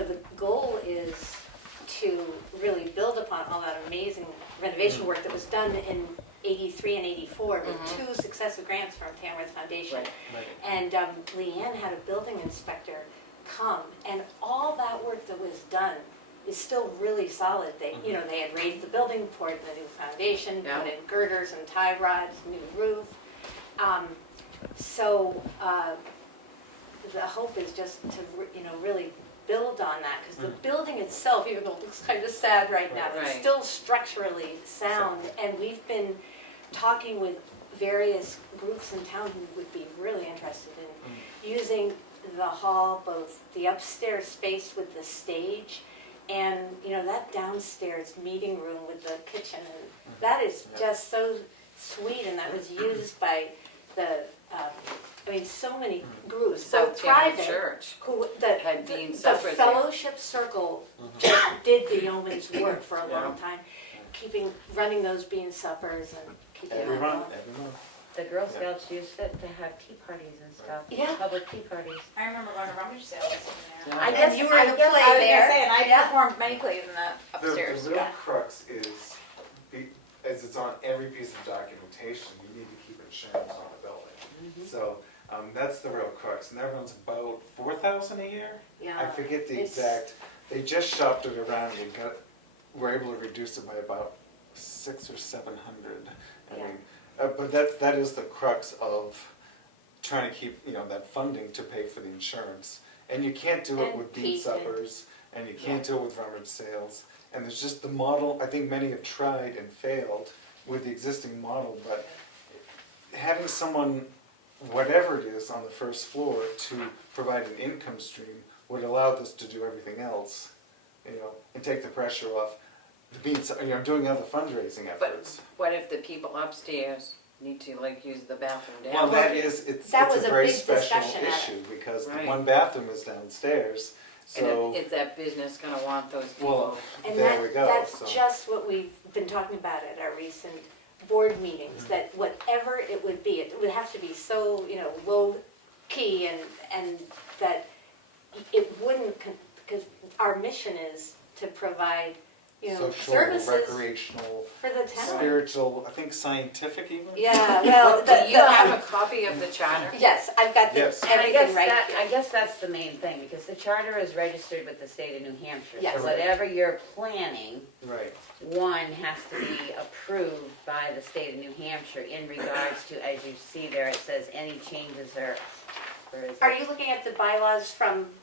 the goal is to really build upon all that amazing renovation work that was done in 83 and 84 with two successive grants from Tamworth Foundation. Right. And Leanne had a building inspector come, and all that work that was done is still really solid. They, they had raised the building, poured the new foundation, put in girders and tie rods, new roof. So the hope is just to, really build on that, because the building itself, even though it looks kind of sad right now, it's still structurally sound. And we've been talking with various groups in town who would be really interested in using the hall, both the upstairs space with the stage and that downstairs meeting room with the kitchen, and that is just so sweet. And that was used by the so many groups, South so private, Church who had the been suppers fellowship circle just did the yeoman's work for a long time, running those bean suppers and keeping Every that month, going. every month. The Girl Scouts used it to have tea parties and stuff. Yeah. Public tea parties. I remember going to rummage sales in there. Yeah. I guess you were in the play I was there. gonna say, and I Yeah. performed many plays in the upstairs. The real crux is, as it's on every piece of documentation, you need to keep insurance on the building. So that's the real crux, and that runs about $4,000 a year. Yeah. I forget the It's- exact. They just shopped it around and were able to reduce it by about 600 or 700. Yeah. But that is the crux of trying to keep that funding to pay for the insurance. And you can't do it And with bean Pete and- suppers, and you can't do it with rummage sales. And there's just the model. I think many have tried and failed with the existing model, but having someone, whatever it is, on the first floor to provide an income stream would allow this to do everything else, and take the pressure off doing other fundraising But efforts. what if the people upstairs need to use the bathroom down? Well, it's That a was a very big special discussion at issue because the Right. one bathroom is downstairs. So And is that business gonna want those people? well, And there we go. that's so. just what we've been talking about at our recent board meetings, that whatever it would be, it would have to be so, low key, and that it wouldn't, because our mission is to provide, Social, services recreational, for the town. spiritual, I think scientific even. Yeah, well, Do you have a copy of the charter? yes, I've got Yes. And I guess everything right here. I guess that's the main thing, because the charter is registered with the state of New Hampshire. Yes. So whatever you're planning, Right. one has to be approved by the state of New Hampshire in regards to, as you see there, it says any changes are, where is it? Are you looking at the bylaws from,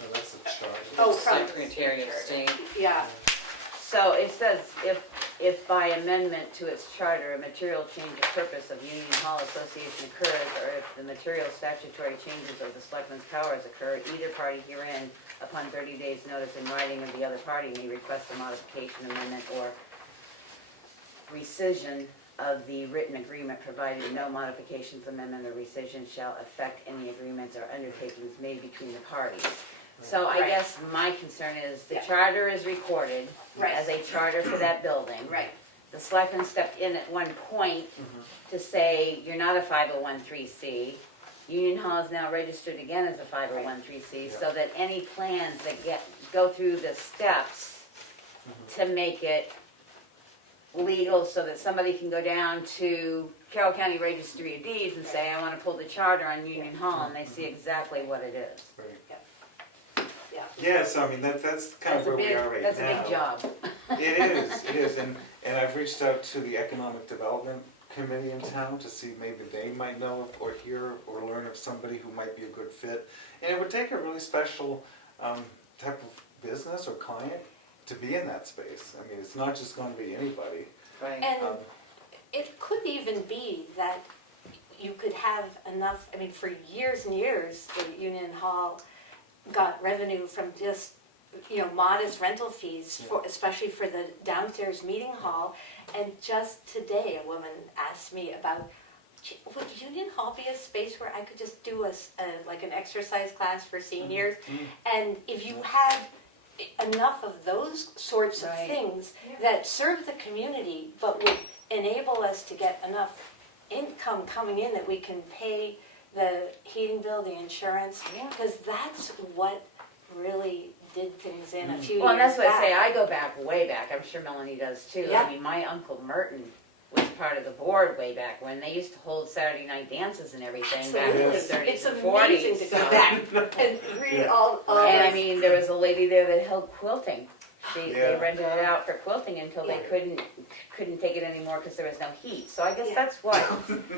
No, that's a charter. from? Secretary of State. Yeah, So it says, if by amendment to its charter, a material change of purpose of Union Hall Association occurs, or if the material statutory changes of the selectmen's powers occur, either party herein, upon 30 days' notice in writing of the other party, may request a modification, amendment, or rescission of the written agreement, provided no modifications, amendment, or rescission shall affect any agreements or undertakings made between the parties. So I Right. guess my concern is the Yeah. charter is recorded Right. as a charter for that building. right. The selectmen stepped in at one point to say, you're not a 501(c). Union Hall is now registered again as a 501(c), so that any plans that go through the steps to make it legal, so that somebody can go down to Carroll County Registry of Deeds and say, I want to pull the charter on Union Hall, and they see exactly what it is. Right. Yeah. Yeah, so I mean, that's kind of where we are right now. That's a big job. It is, and I've reached out to the Economic Development Committee in town to see maybe they might know of, or hear or learn of somebody who might be a good fit. And it would take a really special type of business or client to be in that space. I mean, it's not just going to be anybody. Right. And it could even be that you could have enough, for years and years, the Union Hall got revenue from just, modest rental fees, especially for the downstairs meeting hall. And just today, a woman asked me about, would Union Hall be a space where I could just do like an exercise class for seniors? And if you had enough of those sorts of Right. things that serve the community, but would enable us to get enough income coming in that we can pay the heating bill, the insurance, because that's what really did things in a few years back. Well, and that's what I say, I go back, way back, I'm sure Melanie does too. Yeah. I mean, my Uncle Merton was part of the board way back when they used to hold Saturday night dances and everything back in the Absolutely. 30s It's and amazing 40s. to go back and read Yeah. all And I of mean, there was a lady there that held quilting. They Yeah. rented it out for quilting until they Yeah. couldn't take it anymore because there was no heat. So I guess Yeah.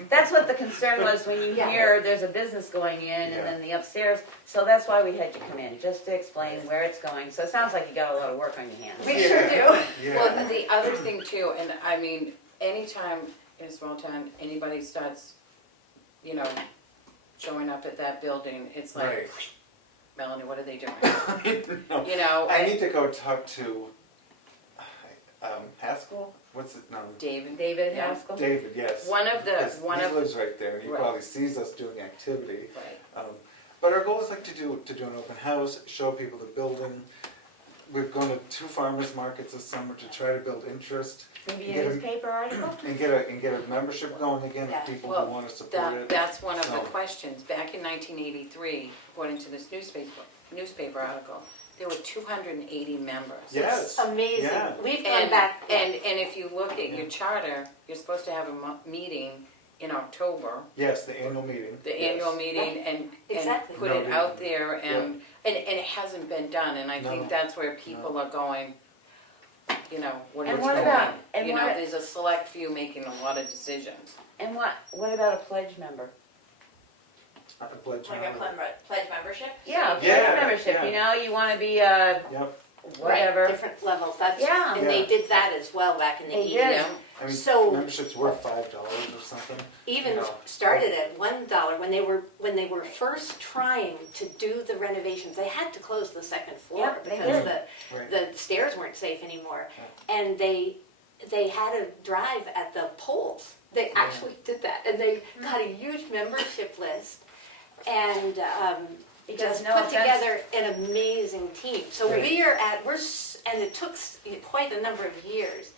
that's what the concern was when you Yeah. hear there's a business going in and Yeah. then the upstairs. So that's why we had you come in, just to explain where it's going. So it sounds like you got a lot of work on your hands. We sure do. Yeah. Well, the other thing too, and I mean, anytime in a small town, anybody starts, you know, showing up at that building, it's like, Right. Melanie, what are they doing? No. You know, I need to go talk to Haskell. What's it? No, David. David Yeah. Haskell? David. Yes. One of the, Because one he of, lives right there, and he Right. probably sees us doing activity. right. But our goal is like to do an open house, show people the building. We've gone to 2 farmers markets this summer to try to build interest Maybe Get a a- newspaper article? and get a membership going again Yeah. of people Well, who want to support it. That's one of the So- questions. Back in 1983, according to this newspaper article, there were 280 members. Yes. Amazing. Yeah. We've gone And, back. and if you look at your charter, you're supposed to have a meeting in October, Yes, the annual meeting. the yes. annual meeting, and Exactly. put it No, out there, and it hasn't been done, and I No. think that's where people are going, you know, what And is what going about- on? and You know, what- there's a select few making a lot of decisions. And what about a pledge member? I pledge Like my- a pledge membership? Yeah, So pledge Yeah, membership, yeah. you know, you wanna be Yep. whatever. Right, different levels, that's, Yeah. and they Yeah. did that as well back in the They 80s. did. Yeah. I mean, So- memberships were $5 or something. Even No. started at $1 when they were first trying to do the renovations. They had to close the second floor Yep, they because did. Right. the stairs weren't safe anymore, and they had to drive at the poles. They actually did that, and they got a huge membership list, and Because just no put offense- together an amazing team. So Right. and it took quite a number of years.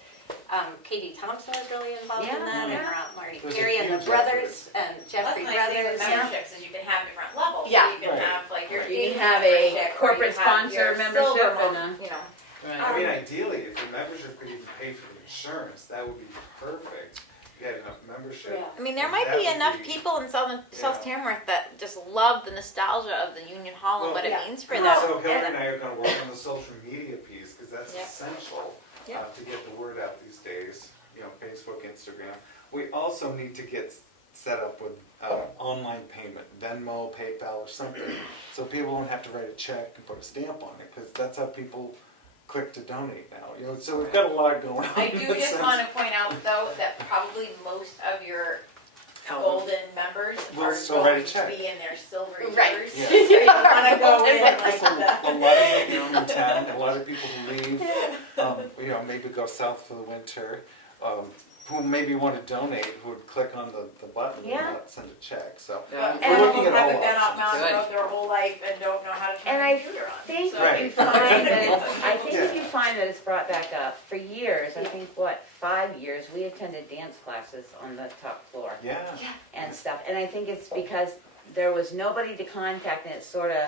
Katie Thompson was really involved in Yeah, that, and yeah. her Aunt Marty It was a Perry, and the huge brothers, and That's Jeffrey the nice thing with brothers. memberships is you can have different levels. Yeah. So you can Right. have like your You can Asian have a membership, or corporate you have sponsor your membership silver and one, you know. I mean, ideally, if your membership could even pay for the insurance, that would be perfect. You had enough membership. Yeah. I mean, there might That be would enough be- people in South Yeah. Tamworth that just love the nostalgia of the Union Hall and Well, what it yeah. means for So them. Hillary and I are gonna work on the social media piece, because that's Yep. essential Yep. to get the word out these days, you know, Facebook, Instagram. We also need to get set up with online payment, Venmo, PayPal, or something, so people don't have to write a check and put a stamp on it, because that's how people click to donate now, you know, so we've got a lot going on. I in do that just sense. want to point out though that probably most of your golden members Will are still write a going to check. be in their silver Right. years. Yeah. So you want to go in like There's a lot of people in town, a lot of people who leave, you know, maybe go south for the winter, who maybe want to donate, who would click on the button and Yeah. not send a check, so. Yeah. But And some of looking them at all haven't been up options. Mountain Good. Road their whole life and don't know how to turn And a I computer on. think So- Right. you find that I think if Yeah. you find that it's brought back up, for years, I think, 5 years, we attended dance classes on the top floor Yeah, and stuff. And I think it's because there was nobody to contact and it sort of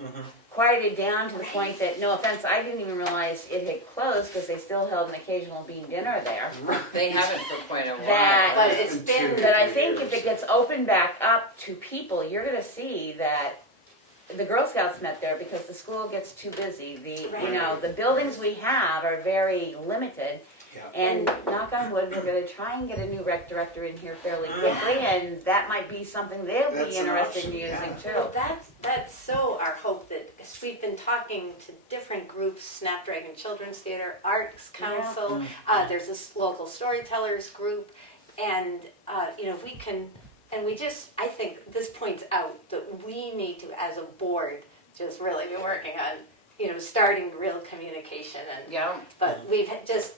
mhm. quieted down to the point that, no offense, I didn't even realize it had closed because they still held an occasional bean dinner there. They haven't for quite a while. That- But it's It's been, two. But I think if it gets opened back up to people, you're gonna see that the Girl Scouts met there because the school gets too busy. The buildings we have are very limited. Yeah. And knock on wood, we're gonna try and get a new rec director in here fairly quickly, and that might be something they'll That's be an interested in option, using yeah. too. well, that's so our hope, that, because we've been talking to different groups, Snapdragon Children's Theater, Arts Council, there's this local storytellers group, and, you know, we can, and we just, I think this points out that we need to, as a board, just really be working on, you know, starting real communication, and, Yeah, but we've just,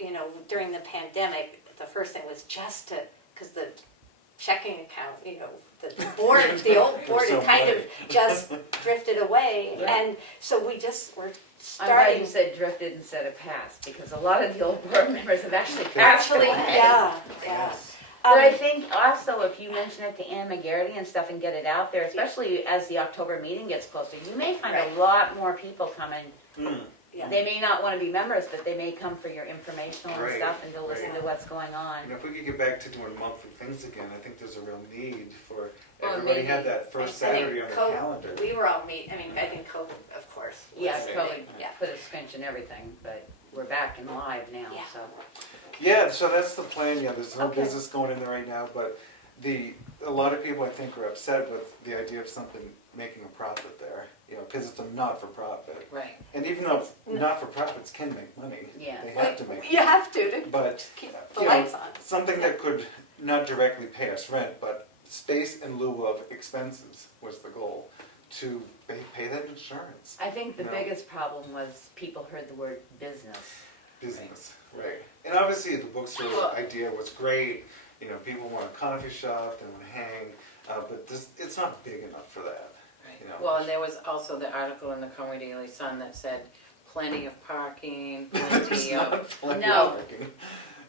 you know, during the pandemic, the first thing was just to, because the checking account, you know, the old board so had kind of muddy. just drifted away, Yeah. and so we're I'm glad starting. you said drifted instead of passed, because a lot of the old board members have actually passed Actually, away. yeah. Yes. But I think also if you mention it to Ann McGarity and stuff and get it out there, especially as the October meeting gets closer, you may find Right. a lot more people coming. Yeah. They may not wanna be members, but they may come for your informational and Right, stuff and to listen right. to what's going on. You know, if we could get back to doing monthly things again, I think there's a real need for Well, everybody maybe- had that first Saturday on the calendar. We were all I think COVID, of course. was Yes, a COVID big- Yeah. put a scrunch in everything, but we're back and live now, Yeah. so. Yeah, so that's the plan, yeah, there's no Okay. business going in there right now, but a lot of people I think are upset with the idea of something making a profit there, you know, because it's a not-for-profit. Right. And even though not-for-profits can make money, Yeah. they have to make You money. have to But, keep the you know, lights on. something that could not directly pay us rent, but space in lieu of expenses was the goal, to pay that insurance, I think the No. biggest problem was people heard the word business. business, right? And obviously the bookstore Well- idea was great, you know, people want a coffee shop, they want to hang, but it's not big enough for that. You know. Well, and there was also the article in the Comeau Daily Sun that said plenty of parking, plenty of No. Parking,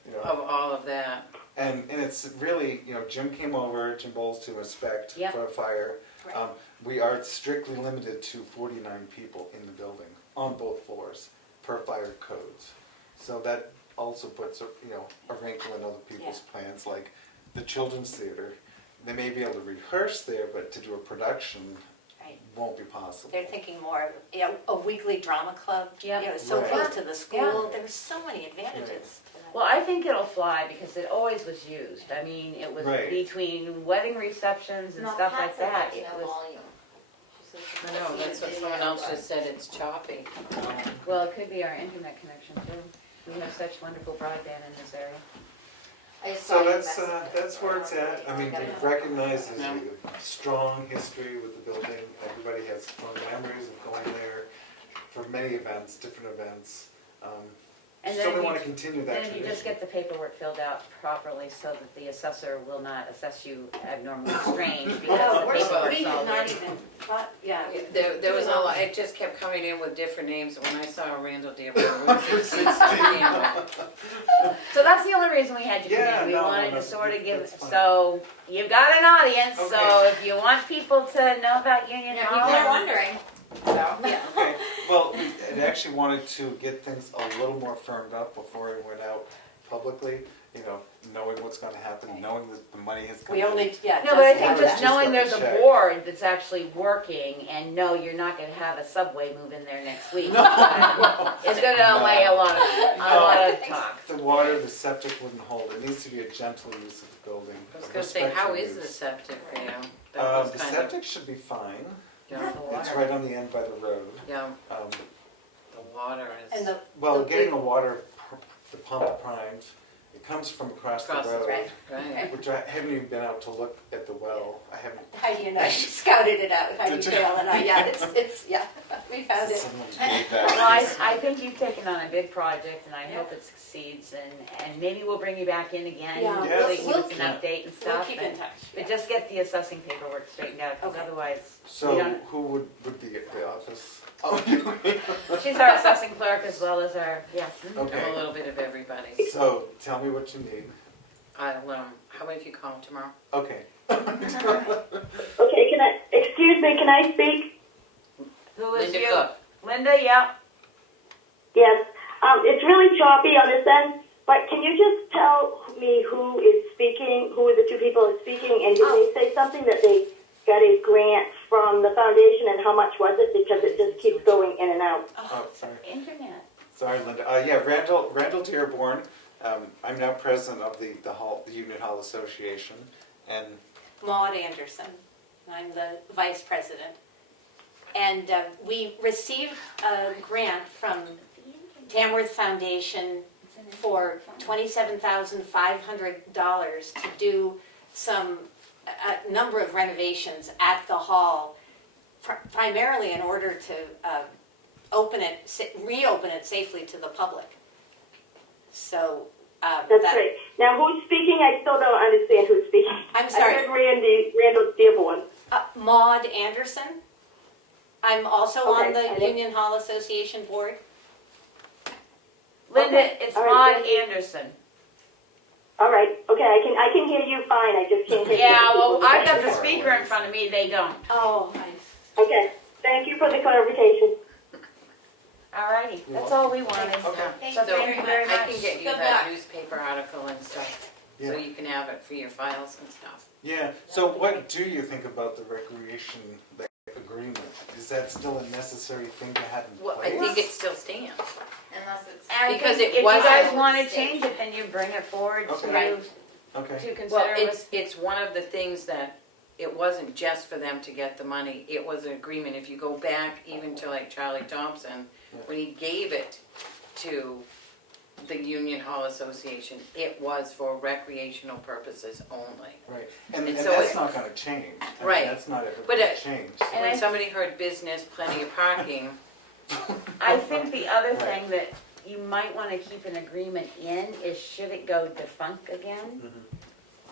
you know. all of that. And it's really, you know, Jim came over, Jim Bowles, to inspect Yep. for a fire. Right. We are strictly limited to 49 people in the building, on both floors, per fire codes. So that also puts, you know, a wrinkle in other people's plans, like the children's theater. They may be able to rehearse there, but to do a production Right. won't be possible. They're thinking more of, a weekly drama club, Yep. so Right. close to the school. There's so many advantages to that. Well, I think it'll fly because it always was used. I mean, it was Right. between wedding receptions and stuff like that. It was, I know, that's what someone else just said, it's choppy. well, it could be our internet connection too. We have such wonderful broadband in this area. So that's where it's at. I mean, we recognize there's a strong history with the building. Everybody has strong memories of going there for many events, different events. And So then we if want to you- continue that Then if you just tradition. get the paperwork filled out properly so that the assessor will not assess you abnormally strange because No, the we paperwork's did all not there. even, thought- yeah. There was a lot, it just kept coming in with different names, when I saw Randall Dearborn, 116 So that's the only reason we had you come Yeah, in. We no, wanted to that's- sort of give, that's fine. so you've got an audience, so Okay. if you want people to know about Union Yeah, Hall. people are wondering, so. Okay, well, we actually wanted to get things a little more firmed up before we went out publicly, you know, knowing what's gonna happen, knowing that the money has come We in. only, yeah. No, but I just think have just that. knowing got there's the a check. board that's actually working and no, you're not gonna have a subway move in there next week. It's gonna delay a lot of talk. The water, the septic wouldn't hold, it needs to be a gentle use of the building. I was a gonna say, how respectful is the use. septic, you know? That was The kind of- septic should be fine, Yeah, it's right on the end by the road. yeah, Um, the water is. And the, Well, The getting big- the water, the pump primed, it comes from across the Across the road. right. Right. Which I haven't even been out to look at the well, I haven't. how do you know, you scouted it out, how do you Did you? feel, and yeah, it's, yeah, we found it. Someone gave that. Well, I think you've taken on a big project and I hope it succeeds and maybe we'll bring you back in again. Yeah, Really we'll- give us an update and We'll stuff. keep in and- touch. But just get the assessing paperwork straightened out, because Okay. otherwise, we So don't- who would be at the office? Oh, you. she's our assessing clerk as well as our, yeah. I'm a Okay, little bit of everybody. so tell me what you need. I'll, how about if you call tomorrow? Okay. Okay, excuse me, can I speak? Who is Linda you? Cook. Linda, yeah. Yes. It's really choppy on this end, but can you just tell me who is speaking, who are the two people who are speaking, and did they say something that they got a grant from the foundation, and how much was it? Because it just keeps going in and out. Oh, sorry. Internet. Sorry, Linda. Yeah, Randall Dearborn. I'm now president of the Union Hall Association, and Maud Anderson, I'm the vice president. And we received a grant from Tamworth Foundation for $27,500 to do a number of renovations at the hall, primarily in order to reopen it safely to the public. So That's that, great. Now, who's speaking? I still don't understand who's speaking. I'm sorry. I heard Randall Dearborn. Maud Anderson. I'm also on Okay, I the know. Union Hall Association board. Linda, Okay, it's all right, Maud thank you. Anderson. All right, okay, I can hear you fine, I just can't hear you. Yeah, well, I've got the speaker in front of me, they don't. Oh, nice. Okay, thank you for the clarification. Alrighty, that's all we wanted. Yeah. So thank you very I much. can get you Good that luck. newspaper article and stuff, so Yeah. you can have it for your files and stuff. Yeah, so what do you think about the recreation agreement? Is that still a necessary thing to have in Well, I place? think it still stands. Unless it's. And I Because think it if you wasn't- guys wanna change it, then you bring it forward Okay. to, Right. Okay, to consider. Well, with- it's one of the things that, it wasn't just for them to get the money, it was an agreement. If you go back even to like Charlie Thompson, when he gave it to the Union Hall Association, it was for recreational purposes only. right, and And so that's it- not gonna change. I mean, Right. That's not ever But gonna it- change. And When I- somebody heard business, plenty of parking, I think the other Right. thing that you might wanna keep an agreement in is should it go defunct again,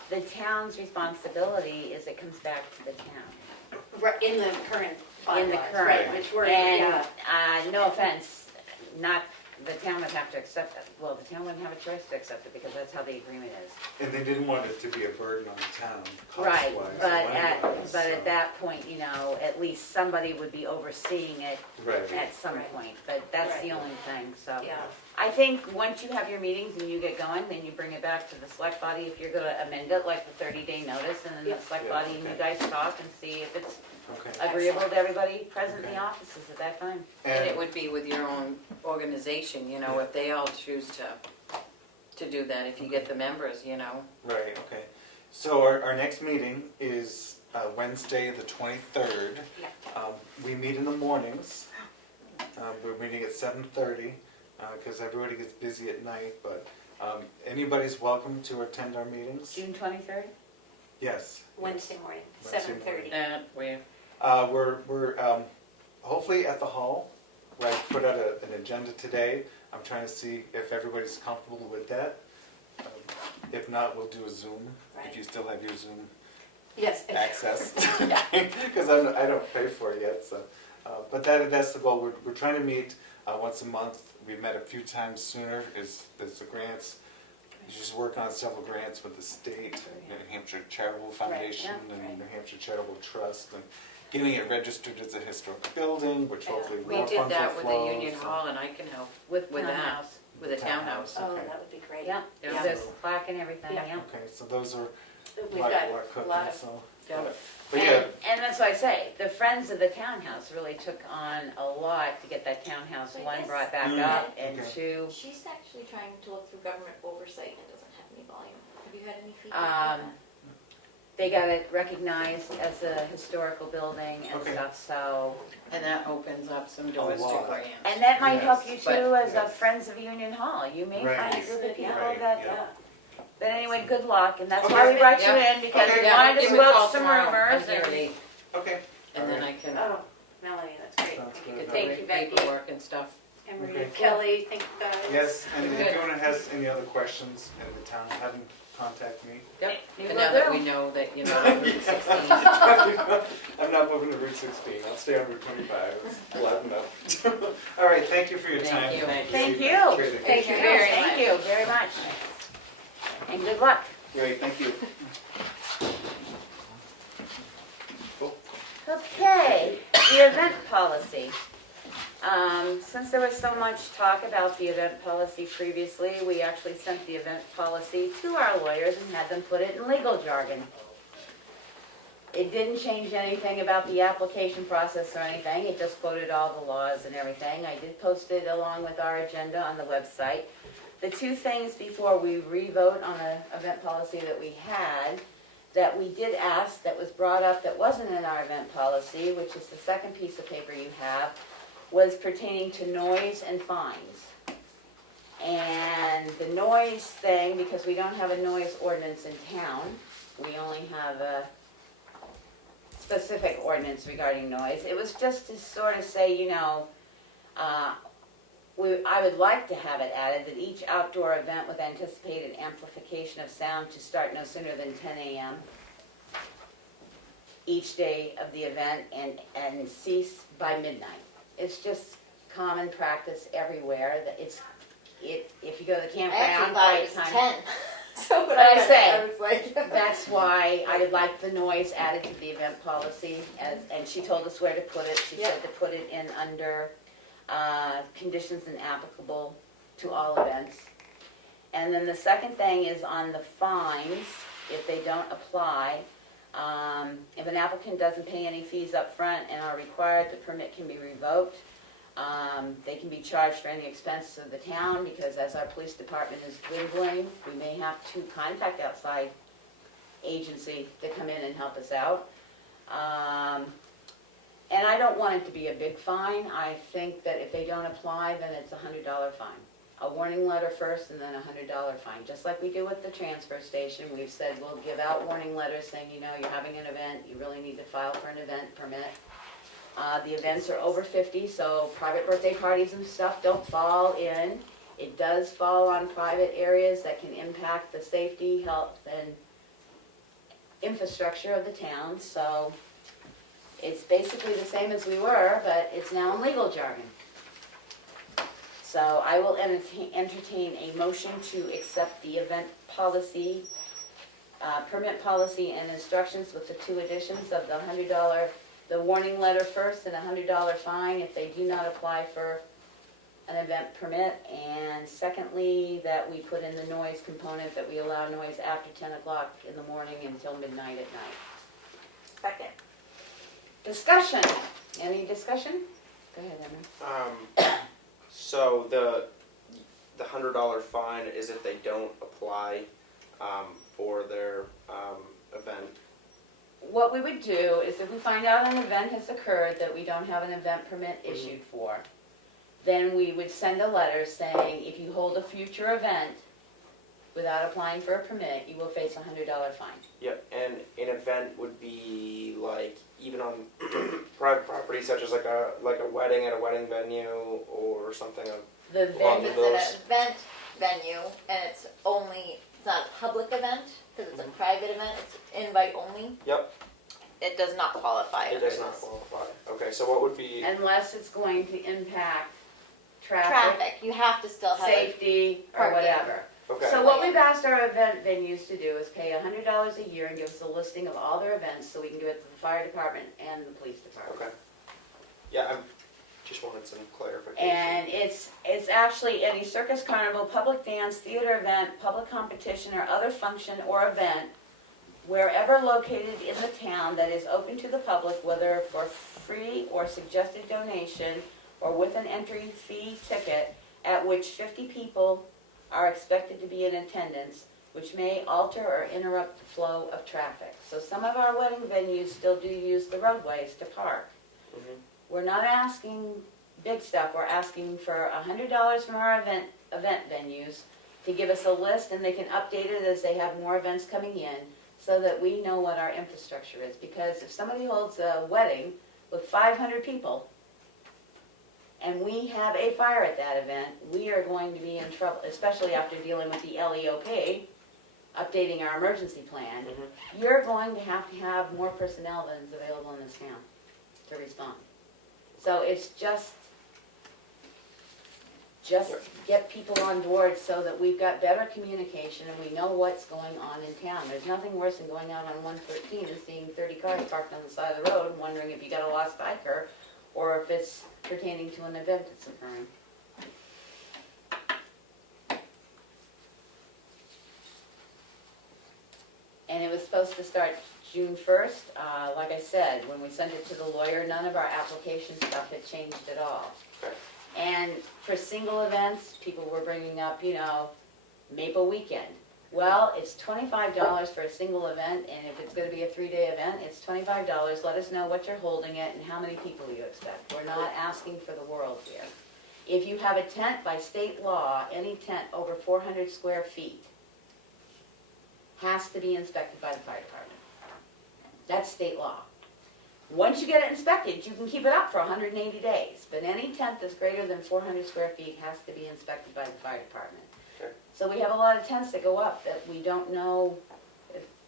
the town's responsibility is it comes back to the town. Right, in the current In the bylaws, current. right, which we're, And, yeah. no offense, not, the town would have to accept it, well, the town wouldn't have a choice to accept it because that's how the agreement is. And they didn't want it to be a burden on the town, Right, cost-wise, but money-wise, so- at that point, you know, at least somebody would be overseeing it Right, at some Right. point, but that's the Right. only thing, so. Yeah. I think once you have your meetings and you get going, then you bring it back to the select body if you're gonna amend it, like the 30-day notice, and then Yeah. the select Yeah, body and you okay. guys talk and see if it's okay. agreeable to everybody present in Okay. the offices at that time. and it would be with your own organization, you know, if they all choose to do that, if you get the members, you know. Right, okay. So our next meeting is Wednesday, the 23rd. Yeah. We meet in the mornings. We're meeting at 7:30, because everybody gets busy at night, but anybody's welcome to attend our meetings. June 23rd? Yes. Wednesday morning, Wednesday 7:30. And we, We're hopefully at the hall. I put out an agenda today. I'm trying to see if everybody's comfortable with that. If not, we'll do a Zoom, if Right. you still have your Zoom Yes. access. Because I don't pay for it yet, so. But that's the goal. We're trying to meet once a month. We met a few times sooner, is the grants. You just work on several grants with the state, New Hampshire Charitable Foundation yeah, and right. New Hampshire Charitable Trust, and getting it registered as a historic building, which hopefully we more did funds will that with the flow, Union so- Hall, and I can help With with that, townhouse. with the townhouse. Oh, Okay. that would be great. Yeah, Yeah. there's plaque and everything, Yeah. yeah. Okay, so those are We've lot got a cooking, lot of, so. Yeah. But yeah, And that's why I say, the Friends of the Townhouse really took on a lot to get that townhouse, So I one, guess- brought back Mm, up, and okay. two, She's actually trying to look through government oversight and it doesn't have any volume. Have you had any feedback on that? they got it recognized as a historical building and Okay. stuff, so. And that opens up some doors to lot. grants. And that might help you Yes. too But- as a Friends of Union Hall, you may Right. find a group of people Right, that, yeah. but anyway, good luck, and that's Okay. why we brought you Yeah. in, because Okay. we Yeah, wanted to give me a call squelch some tomorrow. rumors. I'm here at and- 8, okay. and then I Alright. can oh, Melanie, that's great. Sounds Thank you. good. Thank you, Becky, paperwork and stuff. Emery, Okay. Kelly, thank you guys. Yes, and if Good. anyone has any other questions in the town, have them contact me. Yep, You and will now that do. we know that, you know, Route 16. I'm not moving to Route 16, I'll stay on Route 25, it's loud enough. All right, thank you for your Thank time. you. Thank Steve. you. Great to meet Thank you you. very Thank you very much. And good luck. Great, thank you. Okay, the event policy. Since there was so much talk about the event policy previously, we actually sent the event policy to our lawyers and had them put it in legal jargon. It didn't change anything about the application process or anything, it just quoted all the laws and everything. I did post it along with our agenda on the website. The two things before we re-vote on the event policy that we had, that we did ask, that was brought up, that wasn't in our event policy, which is the second piece of paper you have, was pertaining to noise and fines. And the noise thing, because we don't have a noise ordinance in town, we only have a specific ordinance regarding noise. It was just to sort of say, you know, I would like to have it added that each outdoor event with anticipated amplification of sound to start no sooner than 10 a.m. each day of the event and cease by midnight. It's just common practice everywhere that if you go to the I actually campground, thought by it the was time. 10. So when But I read it, say, I was like, That's why I would like the noise added to the event policy, and she told us where to put it. She said to put it in under conditions inapplicable to all events. And then the second thing is on the fines, if they don't apply. If an applicant doesn't pay any fees up front and are required, the permit can be revoked. They can be charged for any expenses of the town, because as our police department is dwindling, we may have to contact outside agency to come in and help us out. And I don't want it to be a big fine. I think that if they don't apply, then it's $100 fine. A warning letter first and then $100 fine, just like we do with the transfer station. We've said we'll give out warning letters saying, you know, you're having an event, you really need to file for an event permit. The events are over 50, so private birthday parties and stuff don't fall in. It does fall on private areas that can impact the safety, health, and infrastructure of the town. So it's basically the same as we were, but it's now in legal jargon. So I will entertain a motion to accept the event policy, permit policy and instructions with the 2 additions of the $100, the warning letter first and $100 fine if they do not apply for an event permit. And secondly, that we put in the noise component, that we allow noise after 10 o'clock in the morning until midnight at night. second. Discussion. Any discussion? Go ahead, Emma. So the $100 fine is if they don't apply for their event. What we would do is if we find out an event has occurred that we don't have an event permit issued for, then we would send a letter saying, if you hold a future event without applying for a permit, you will face a $100 fine. Yep, and an event would be like even on private property, such as like a wedding at a wedding venue or something. The Well, If venue, it's an event venue and it's not a public event, because it's a private event, it's invite only. Yep, It does not qualify. it under does not this. qualify. Okay, so what would be? unless it's going to impact traffic, Traffic, you have to still have a safety, or parking. whatever. Okay. So what we've asked our event venues to do is pay $100 a year and give us a listing of all their events so we can give it to the fire department and the police department. Okay. Yeah, I just wanted some clarification. And it's actually any circus, carnival, public dance, theater event, public competition, or other function or event wherever located in the town that is open to the public, whether for free or suggested donation or with an entry fee ticket, at which 50 people are expected to be in attendance, which may alter or interrupt the flow of traffic. So some of our wedding venues still do use the roadways to park. Mhm. We're not asking big stuff, we're asking for $100 from our event venues to give us a list, and they can update it as they have more events coming in, so that we know what our infrastructure is. Because if somebody holds a wedding with 500 people, and we have a fire at that event, we are going to be in trouble, especially after dealing with the LEOP, updating our emergency plan. Mhm. You're going to have more personnel than is available in this town to respond. So it's just get people on board so that we've got better communication and we know what's going on in town. There's nothing worse than going out on 113 and seeing 30 cars parked on the side of the road and wondering if you got a lost biker or if it's pertaining to an event that's occurring. And it was supposed to start June 1st. Like I said, when we sent it to the lawyer, none of our application stuff had changed at all. Okay. And for single events, people were bringing up, Maple Weekend. Well, it's $25 for a single event, and if it's going to be a 3-day event, it's $25. Let us know what you're holding it and how many people you expect. We're not asking for the world here. If you have a tent, by state law, any tent over 400 square feet has to be inspected by the fire department. That's state law. Once you get it inspected, you can keep it up for 180 days, but any tent that's greater than 400 square feet has to be inspected by the fire department. Okay. So we have a lot of tents that go up that we don't know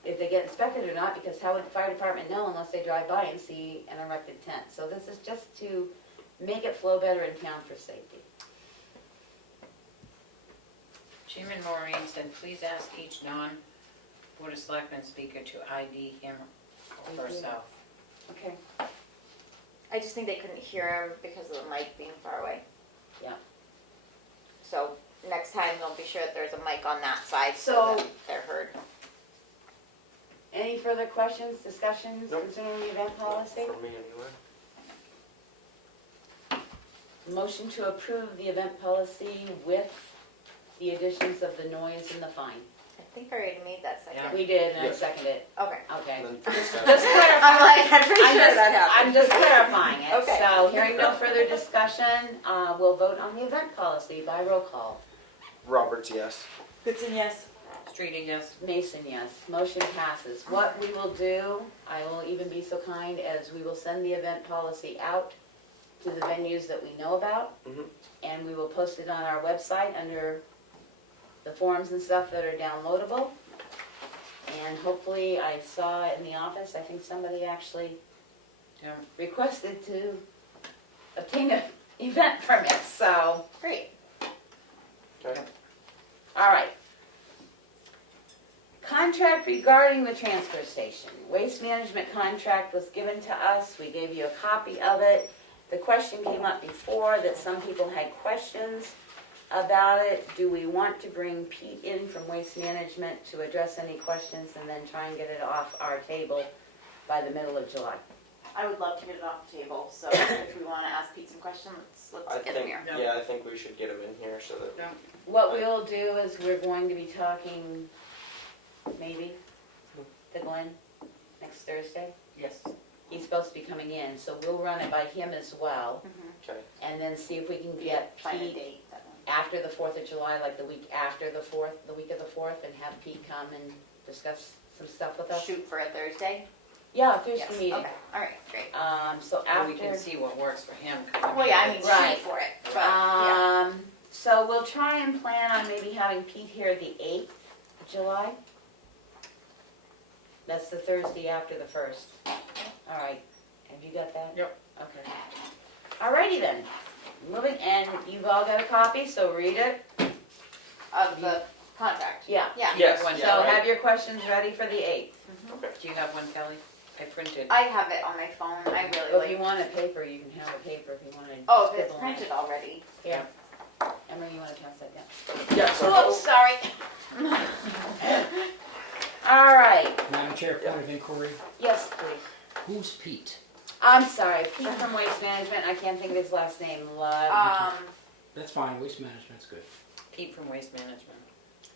if they get inspected or not, because how would the fire department know unless they drive by and see an erected tent? So this is just to make it flow better in town for safety. Chairman Maureen said, please ask each non-Board of Selectmen speaker to ID him or herself. Okay. I just think they couldn't hear him because of the mic being far away. Yeah. So next time they'll be sure that there's a mic on that side so So- that they're heard. Any further questions, discussions Nope. concerning the event policy? For me anyway. Motion to approve the event policy with the additions of the noise and the fine. I think I already made that second. Yeah. We did, and I Yes. seconded it. Okay. Okay. And then discuss. Just clarifying. I'm like, I'm pretty I'm sure just, that happened. I'm just clarifying it. Okay. So, hearing no further discussion, we'll vote on the event policy by roll call. Roberts, yes. Goodson, yes. Streeter, yes. Mason, yes. Motion passes. What we will do, I will even be so kind as we will send the event policy out to the venues that we know about. Mhm. And we will post it on our website under the forms and stuff that are downloadable. And hopefully, I saw in the office, I think somebody actually Yeah. requested to obtain an event permit, so, Great. Okay. all right. Contract regarding the transfer station. Waste management contract was given to us. We gave you a copy of it. The question came up before that some people had questions about it. Do we want to bring Pete in from waste management to address any questions and then try and get it off our table by the middle of July? I would love to get it off the table, so if we want to ask Pete some questions, let's I get him think, here. Yeah. yeah, I think we should get him in here so that. What we'll do is we're going to be talking, maybe, to Glenn next Thursday. Yes. He's supposed to be coming in, so we'll run it by him as well, Okay. and then see if we can get Find a Pete date. That one. after the 4th of July, like the week after the 4th, the week of the 4th, and have Pete come and discuss some stuff with us. Shoot for a Thursday? Yeah, Thursday Yeah. meeting. Okay, all right, great. So And we can after, see what works for him. 'cause Well, yeah, I mean, Right. shoot for it, but, yeah. so we'll try and plan on maybe having Pete here the 8th of July. That's the Thursday after the 1st. All right, have you got that? Yep. Okay. Alrighty then, moving, and you've all got a copy, so read it. Of the contract. Yeah. Yeah. Yes. One. So Yeah, right. have your questions ready for the 8th. Okay. Do you have one, Kelly? I printed. I have it on my phone, I really If you like, want a paper, you can have a paper if you want to. oh, if it's printed already. Here. Emily, you want to pass that down? Yeah, Oh, sorry. All right, Madam Chair, point of inquiry, yes, please. who's Pete? I'm sorry, Pete from Waste Management, I can't think of his last name, That's fine, waste management's good. Pete from Waste Management.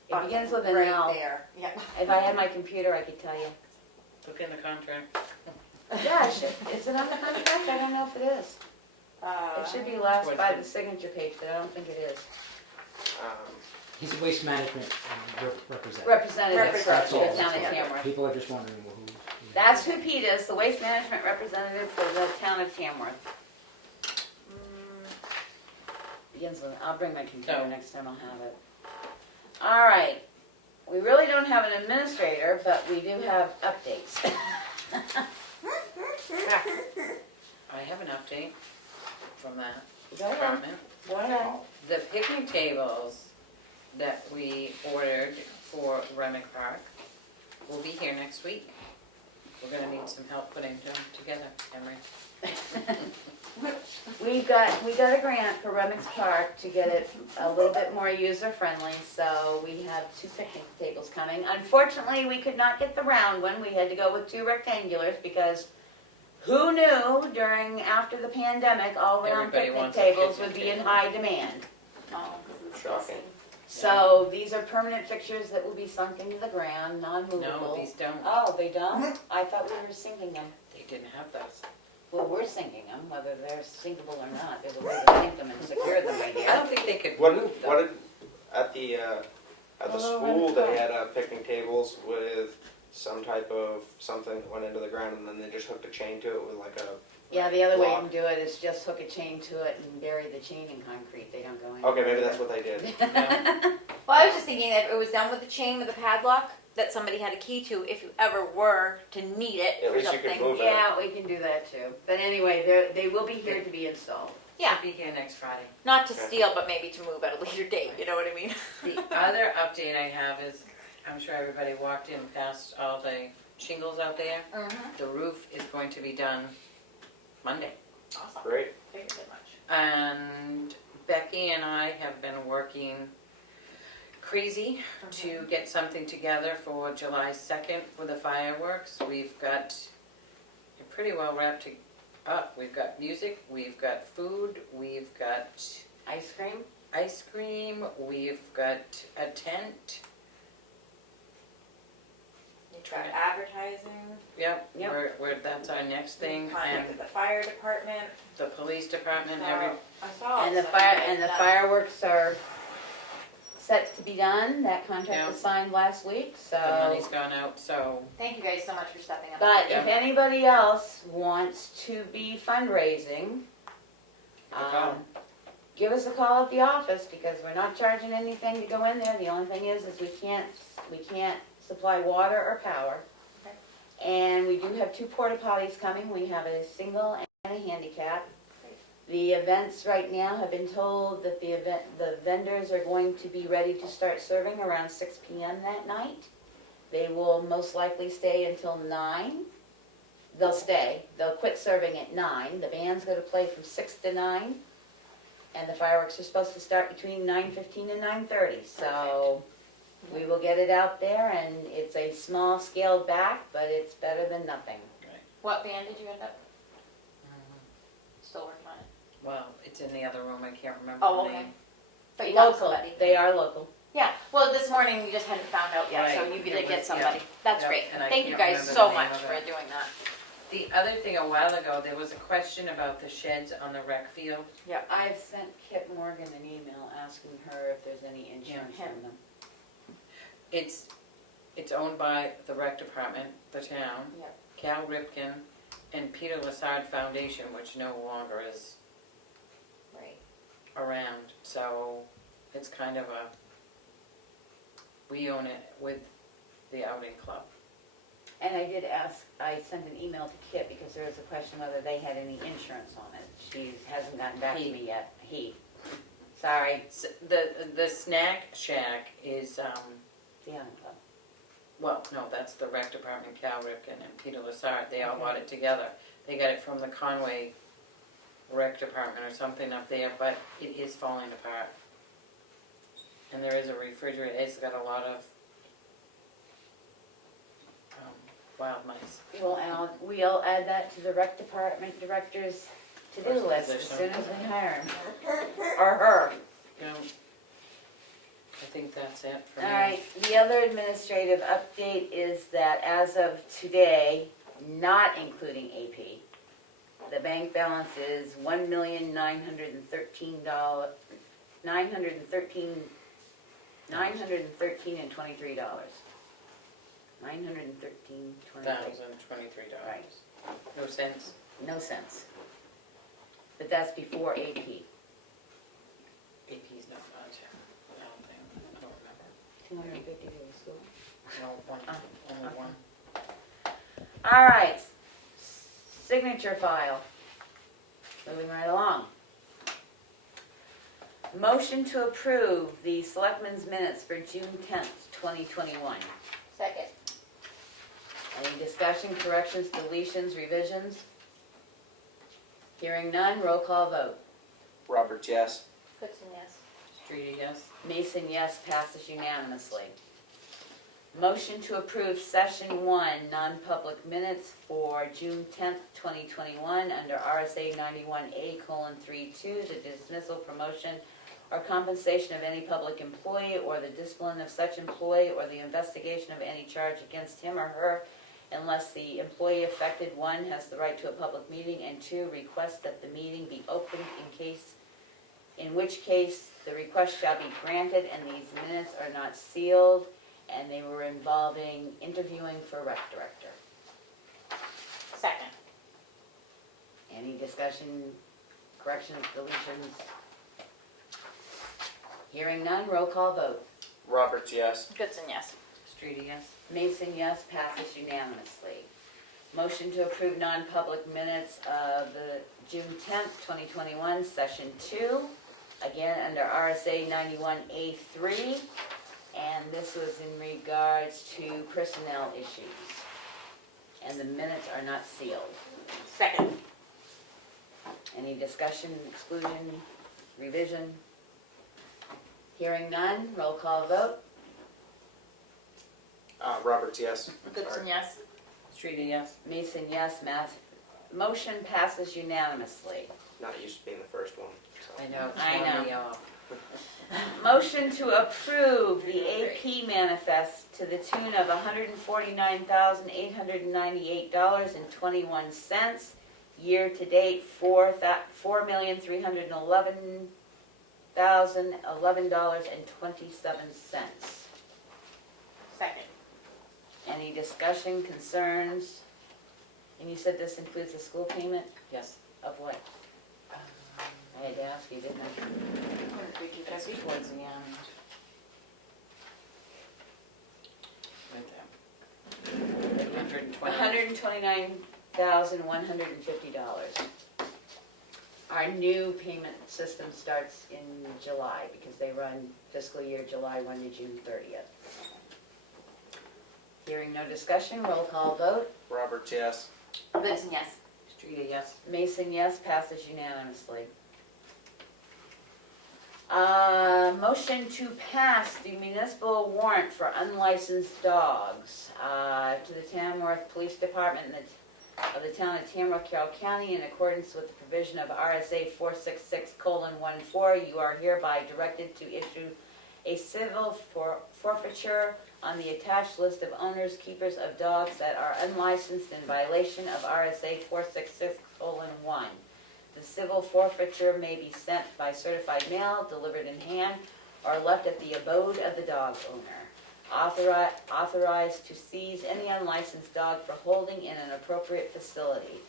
it begins with an Right L. there, yeah. If I had my computer, I could tell you. Look in the contract. Yeah, it should, is it on the contract? I don't know if it is. It should be last by the signature page, but I don't think it is. He's a waste management representative. Representative for That's all. the town of Yeah. Tamworth. People are just wondering who. That's who Pete is, the waste management representative for the town of Tamworth. Begins with, I'll bring my computer So- next time, I'll have it. All right, we really don't have an administrator, but we do have updates. I have an update from that Go ahead, department. go ahead. The picnic tables that we ordered for Remick Park will be here next week. We're gonna need some help putting them together, Emery. We got a grant for Remix Park to get it a little bit more user-friendly, so we have 2 picnic tables coming. Unfortunately, we could not get the round one, we had to go with 2 rectangulars, because who knew after the pandemic, all round Everybody picnic wants a tables picnic would be in table. high demand. Oh, 'cause it's Shocking. missing. So these are permanent fixtures that will be sunk into the ground, No, non-movable. these don't. Oh, they don't? I thought we were sinking them. They didn't have those. Well, we're sinking them, whether they're sinkable or not. There's a way to sink them and secure them right I here. don't think they could What move what them. did at the Hello, school Remick they Park. had picnic tables with some type of something that went into the ground and then they just hooked a chain to it with like a. Yeah, the other way Lock. to do it is just hook a chain to it and bury the chain in concrete. They don't go in. Okay, maybe that's what they did. Well, I was just thinking that if it was done with a chain with a padlock, that somebody had a key to if you ever were to need it At for least you could something. move it. Yeah, we can do that too. But anyway, they will be here to be installed. Yeah, Should be here next Friday. not to steal, but maybe to move at a later date, you know what I mean? The other update I have is, I'm sure everybody walked in past all the shingles out there. Mm-hmm. The roof is going to be done Monday. Awesome. Great. Figured as much. And Becky and I have been working crazy to get something together for July 2nd for the fireworks. We've got it pretty well wrapped up. We've got music, we've got food, we've got Ice cream? ice cream, we've got a tent. You tried advertising, Yep, Yep. that's our next thing. And contacted the fire department. the police department, So, every, I saw And the something that- fireworks are set to be done. That contract Yeah. was signed last week, the money's so. gone out, so Thank you guys so much for stepping up. But Yeah. if anybody else wants to be fundraising, give a call. give us a call at the office because we're not charging anything to go in there. The only thing is we can't supply water or power. Okay. And we do have 2 porta potties coming. We have a single and a handicap. The events right now have been told that the vendors are going to be ready to start serving around 6 p.m. that night. They will most likely stay until 9. They'll stay. They'll quit serving at 9. The band's going to play from 6 to 9. And the fireworks are supposed to start between 9:15 and 9:30. So we will get it out there, and it's a small scaled back, but it's better than nothing. What band did you end up Mm, still working on it? well, it's in the other room, I can't remember Oh, the okay. name. But you got Local. somebody. They are local. Yeah. Well, this morning we just hadn't found out yet, so Right. you It did get was- somebody. yeah. That's Yeah, great. and I Thank you can't guys remember so the name much of for it. doing that. The other thing, a while ago, there was a question about the sheds on the rec field. I've sent Kip Morgan an email asking her if there's any insurance Yeah. on them. It's owned by the rec department, the town, Yep. Cal Ripken, and Peter Lassard Foundation, which no longer is Right. around. So it's kind of a, we own it with the outing club. And I sent an email to Kip because there was a question whether they had any insurance on it. She hasn't gotten back to He. me yet. Sorry, The snack shack is, the Island Club. well, no, that's the rec department, Cal Ripken and Peter Lassard. They all bought it together. They got it from the Conway rec department or something up there, but it is falling apart. And there is a refrigerator. It's got a lot of wild mice. We'll add that to the rec department director's to-do First list as position. soon as we hire him. Or her. You know, I think that's it for me. All right, the other administrative update is that as of today, not including AP, the bank balance is $1,913,913 and $23. $913.23. $1,023. Right. No sense. No sense. But that's before AP. AP's not much. I don't think. I don't remember. 250 to the school. No, one, only okay. one. All right, signature file. Moving right along. Motion to approve the Selectmen's minutes for June 10th, 2021. Second. Any discussion, corrections, deletions, revisions? Hearing none, roll call vote. Roberts, yes. Goodson, yes. Streety, yes. Mason, yes, passes unanimously. Motion to approve Session 1 non-public minutes for June 10th, 2021 under RSA 91A:32, the dismissal, promotion, or compensation of any public employee or the discipline of such employee or the investigation of any charge against him or her unless the employee affected, 1, has the right to a public meeting, and 2, requests that the meeting be opened in which case the request shall be granted, and these minutes are not sealed, and they were involving interviewing for rec director. Second. Any discussion, corrections, deletions? Hearing none, roll call vote. Roberts, yes. Goodson, yes. Streety, yes. Mason, yes, passes unanimously. Motion to approve non-public minutes of the June 10th, 2021, session 2. Again, under RSA 91A3. And this was in regards to personnel issues. And the minutes are not sealed. Second. Any discussion, exclusion, revision? Hearing none, roll call vote. Roberts, yes. Goodson, Sorry. yes. Streeter, yes. Mason, yes. Motion passes unanimously. Not used to being the first one. So. I know. It's I throwing know. me off. Motion to approve the AP manifest to the tune of $149,898.21. Year to date, $4,311,011.27. Second. Any discussion, concerns? And you said this includes the school payment Yes. of what? I had to ask you, didn't I? That's towards the end. Right there. $129,150. Our new payment system starts in July because they run fiscal year July 1 to June 30th. Hearing no discussion, roll call vote. Roberts, yes. Goodson, yes. Streeter, yes. Mason, yes, passes unanimously. Motion to pass the municipal warrant for unlicensed dogs to the Tamworth Police Department of the town of Tamworth, Carroll County, in accordance with the provision of RSA 466:14. You are hereby directed to issue a civil forfeiture on the attached list of owners, keepers of dogs that are unlicensed in violation of RSA 466:1. The civil forfeiture may be sent by certified mail, delivered in hand, or left at the abode of the dog owner. Authorized to seize any unlicensed dog for holding in an appropriate facility.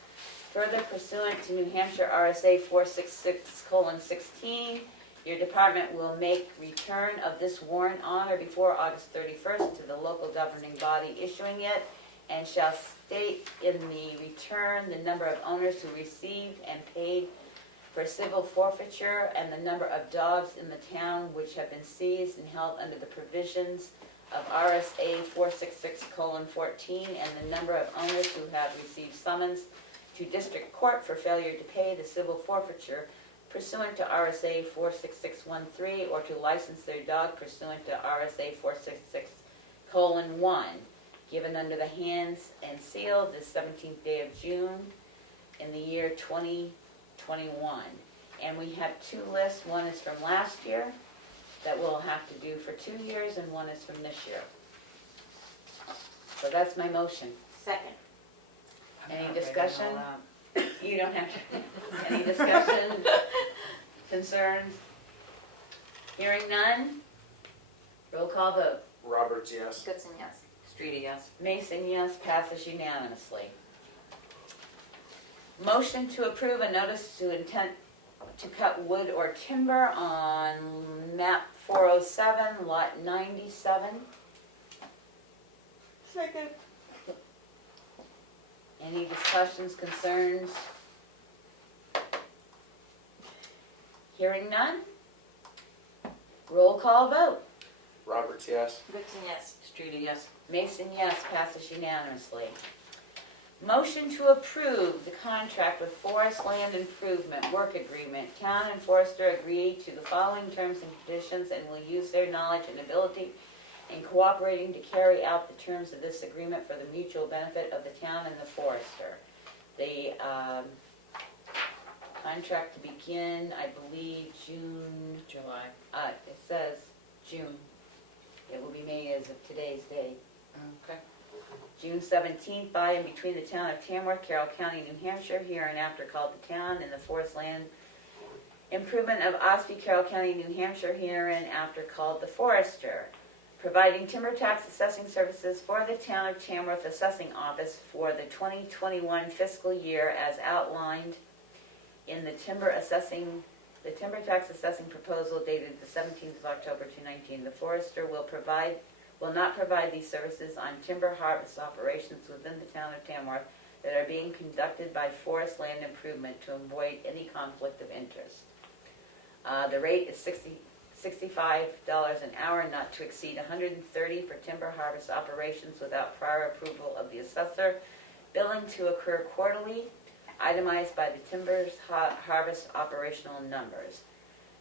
Further, pursuant to New Hampshire RSA 466:16, your department will make return of this warrant on or before August 31st to the local governing body issuing it, and shall state in the return the number of owners who received and paid for civil forfeiture and the number of dogs in the town which have been seized and held under the provisions of RSA 466:14, and the number of owners who have received summons to district court for failure to pay the civil forfeiture pursuant to RSA 46613, or to license their dog pursuant to RSA 466:1, given under the hands and sealed this 17th day of June in the year 2021. And we have two lists. One is from last year that we'll have to do for 2 years, and one is from this year. So that's my motion. Second. Any I'm not ready discussion? and all You don't have to. Any discussion? Concerns? Hearing none? Roll call vote. Roberts, yes. Goodson, yes. that. Streeter, yes. Mason, yes, passes unanimously. Motion to approve a notice to intent to cut wood or timber on map 407, lot 97. Second. Any discussions, concerns? Hearing none? Roll call vote. Roberts, yes. Goodson, yes. Streeter, yes. Mason, yes, passes unanimously. Motion to approve the contract with Forest Land Improvement Work Agreement. Town and Forester agree to the following terms and conditions and will use their knowledge and ability in cooperating to carry out the terms of this agreement for the mutual benefit of the town and the forester. The contract to begin, I believe, June, July. it says June. It will be made as of today's date. Okay. June 17th, by and between the town of Tamworth, Carroll County, New Hampshire, hereinafter called the town, and the Forest Land Improvement of Ospey, Carroll County, New Hampshire, hereinafter called the Forester, providing timber tax assessing services for the town of Tamworth Assessing Office for the 2021 fiscal year as outlined in the timber tax assessing proposal dated the 17th of October 2019. The Forester will not provide these services on timber harvest operations within the town of Tamworth that are being conducted by Forest Land Improvement to avoid any conflict of interest. The rate is $65 an hour, not to exceed $130 for timber harvest operations without prior approval of the assessor. Billing to occur quarterly, itemized by the timber's harvest operational numbers.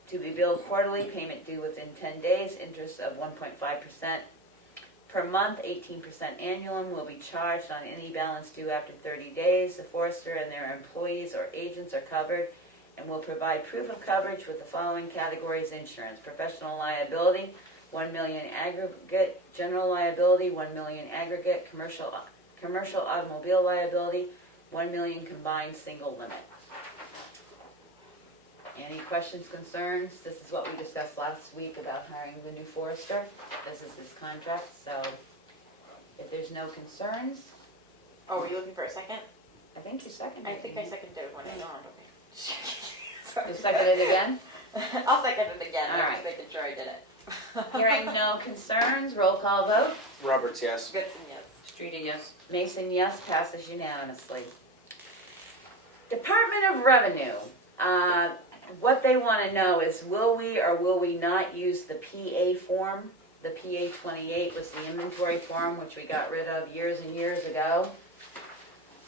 To be billed quarterly, payment due within 10 days, interest of 1.5% per month, 18% annual, will be charged on any balance due after 30 days. The forester and their employees or agents are covered and will provide proof of coverage with the following categories: insurance, professional liability, $1 million aggregate, general liability, $1 million aggregate, commercial automobile liability, $1 million combined single limit. Any questions, concerns? This is what we discussed last week about hiring the new forester. This is his contract, so if there's no concerns, Oh, were you looking for a second? I think you seconded I it. think I seconded it when I yawned, okay. You seconded it again? I'll second it again, All I'm right. just making sure I did it. Hearing no concerns, roll call vote. Roberts, yes. Goodson, yes. Streeter, yes. Mason, yes, passes unanimously. Department of Revenue, what they want to know is will we or will we not use the PA form? The PA 28 was the inventory form, which we got rid of years and years ago.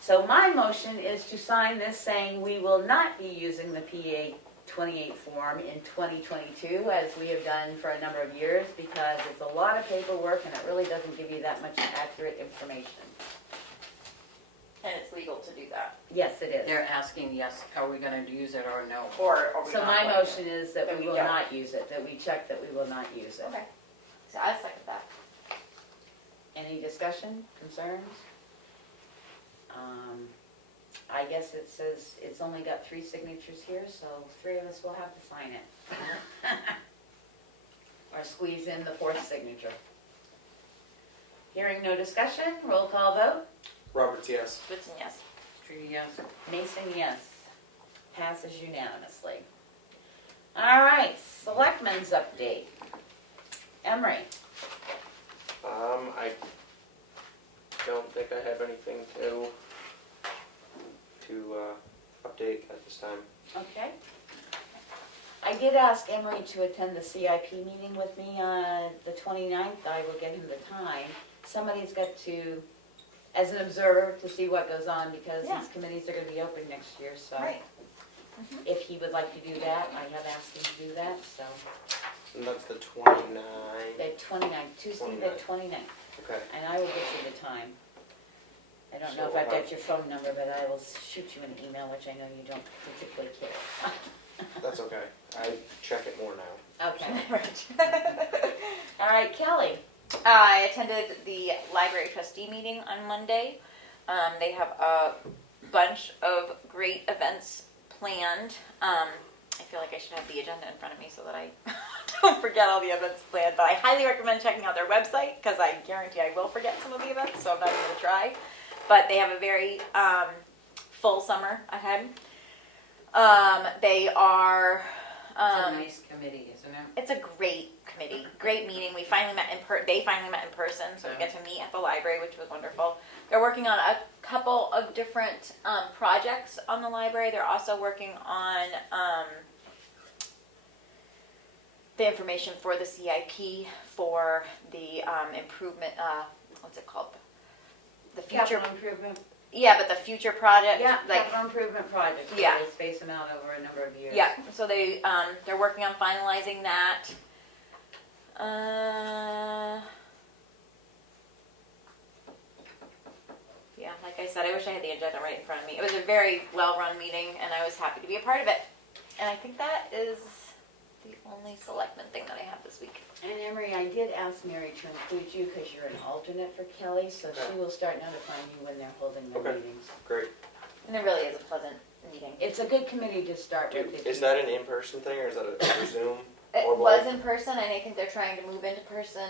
So my motion is to sign this saying we will not be using the PA 28 form in 2022, as we have done for a number of years, because it's a lot of paperwork and it really doesn't give you that much accurate information. And it's legal to do that. Yes, it is. They're asking, yes, are we gonna use it or no? Or we So not my going motion is that That we we will don't. not use it, that we check that we will not use to? it. Okay. So I second that. Any discussion, concerns? I guess it says it's only got 3 signatures here, so 3 of us will have to sign it. Or squeeze in the 4th signature. Hearing no discussion, roll call vote. Roberts, yes. Goodson, yes. Streeter, yes. Mason, yes. Passes unanimously. All right, Selectmen's update. Emery. I don't think I have anything to update at this time. Okay. I did ask Emery to attend the CIP meeting with me on the 29th. I will get him the time. Somebody's got to, as an observer, to see what goes on, because Yeah. these committees are going to be open next year, so. Right. If he would like to do that, I have asked him to do that, so. And that's the 29th. The 29th, Tuesday the 29th, Okay. and I will get you the time. I don't know So if I've how- got your phone number, but I will shoot you an email, which I know you don't particularly care. That's okay. I check it more now. Okay. Right. All right, Kelly. I attended the library trustee meeting on Monday. They have a bunch of great events planned. I feel like I should have the agenda in front of me so that I don't forget all the events planned, but I highly recommend checking out their website, because I guarantee I will forget some of the events, so I'm not even going to try. But they have a very full summer ahead. They are... It's a nice committee, isn't it? It's a great committee, great meeting. We finally met they finally met in person, so we get to meet at the library, which was wonderful. They're working on a couple of different projects on the library. They're also working on the information for the CIP for the improvement. What's it called? The future. Capital improvement. Yeah, but the future project. Yeah, like capital improvement projects. so Yeah. They space them out over a number of years. yeah. So they're working on finalizing that. Yeah, like I said, I wish I had the agenda right in front of me. It was a very well-run meeting, and I was happy to be a part of it. And I think that is the only selectman thing that I have this week. And Emery, I did ask Mary to include you because you're an alternate for Kelly, so she Okay. will start notifying you when they're holding their Okay. meetings. Great. And it really is a pleasant meeting. It's a good committee to start with. Is that an in-person thing or is that a Zoom? It Or was both? in person, and I think they're trying to move into person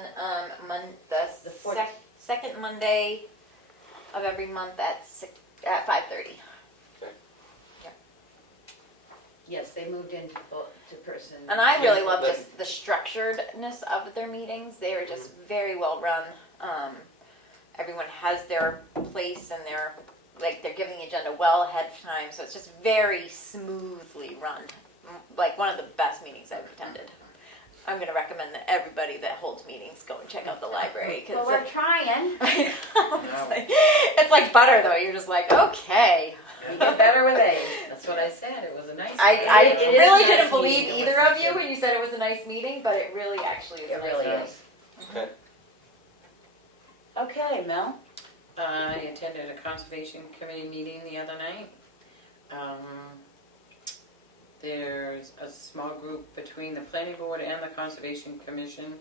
The fourth. second Monday of every month at 5:30. Yes, they moved into to person. And I really Yeah, love that- just the structuredness of their meetings. They are just very well run. Everyone has their place and their like they're giving the agenda well ahead of time, so it's just very smoothly run. Like one of the best meetings I've attended. I'm going to recommend that everybody that holds meetings go and check out the library. Well, we're trying. It's like butter, though. You're just like, okay. You get better with age. That's what I said, it was a nice. I It is really a nice didn't believe meeting to either listen of you to. when you said it was a nice meeting, but it really actually is. It a nice really meeting. is. Okay. Okay, Mel. I attended a conservation committee meeting the other night. There's a small group between the planning board and the conservation commission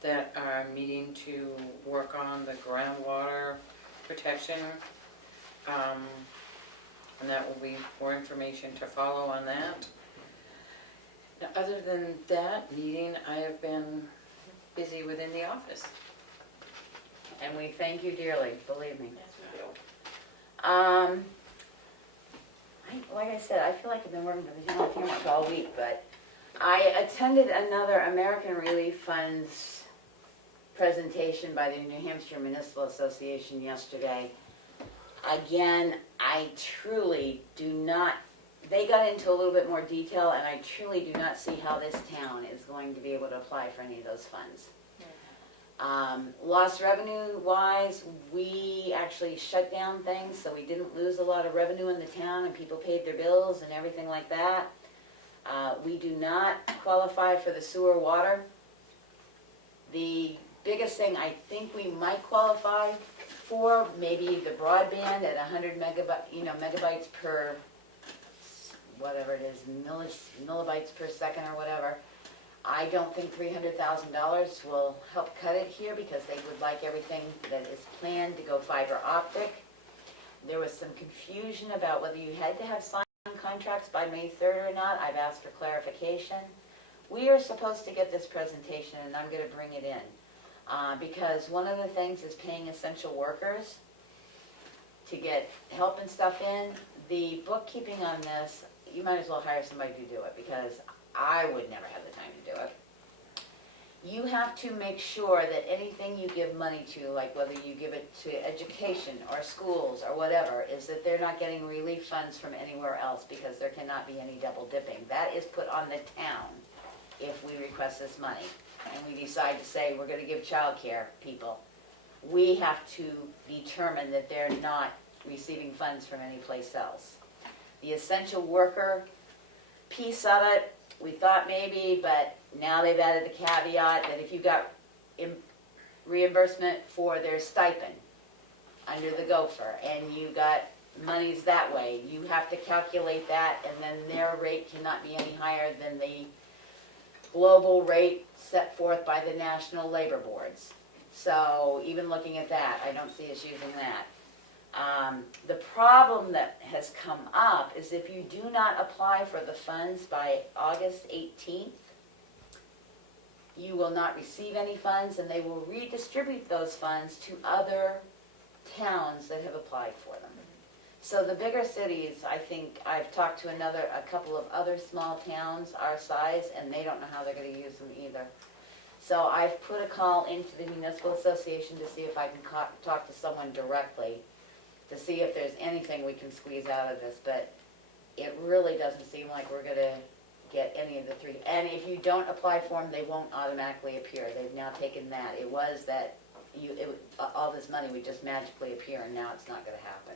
that are meeting to work on the groundwater protection. And that will be more information to follow on that. Now, other than that meeting, I have been busy within the office. And we thank you dearly, believe me. Yes, we do. Like I said, I feel like I've been working for the General Tamworth all week, but I attended another American Relief Funds presentation by the New Hampshire Municipal Association yesterday. Again, I truly do not, they got into a little bit more detail, and I truly do not see how this town is going to be able to apply for any of those funds. Lost revenue wise, we actually shut down things, so we didn't lose a lot of revenue in the town, and people paid their bills and everything like that. We do not qualify for the sewer water. The biggest thing I think we might qualify for, maybe the broadband at 100 megabytes per, whatever it is, millibytes per second or whatever. I don't think $300,000 will help cut it here, because they would like everything that is planned to go fiber optic. There was some confusion about whether you had to have signed contracts by May 3rd or not. I've asked for clarification. We are supposed to get this presentation, and I'm going to bring it in, because one of the things is paying essential workers to get help and stuff in. The bookkeeping on this, you might as well hire somebody to do it, because I would never have the time to do it. You have to make sure that anything you give money to, like whether you give it to education or schools or whatever, is that they're not getting relief funds from anywhere else, because there cannot be any double dipping. That is put on the town if we request this money and we decide to say we're going to give childcare people. We have to determine that they're not receiving funds from any place else. The essential worker piece of it, we thought maybe, but now they've added the caveat that if you got reimbursement for their stipend under the gopher, and you got monies that way, you have to calculate that, and then their rate cannot be any higher than the global rate set forth by the national labor boards. So even looking at that, I don't see us using that. The problem that has come up is if you do not apply for the funds by August 18th, you will not receive any funds, and they will redistribute those funds to other towns that have applied for them. So the bigger cities, I think, I've talked to a couple of other small towns our size, and they don't know how they're going to use them either. So I've put a call into the Municipal Association to see if I can talk to someone directly to see if there's anything we can squeeze out of this, but it really doesn't seem like we're going to get any of the three. And if you don't apply for them, they won't automatically appear. They've now taken that. It was that all this money would just magically appear, and now it's not going to happen.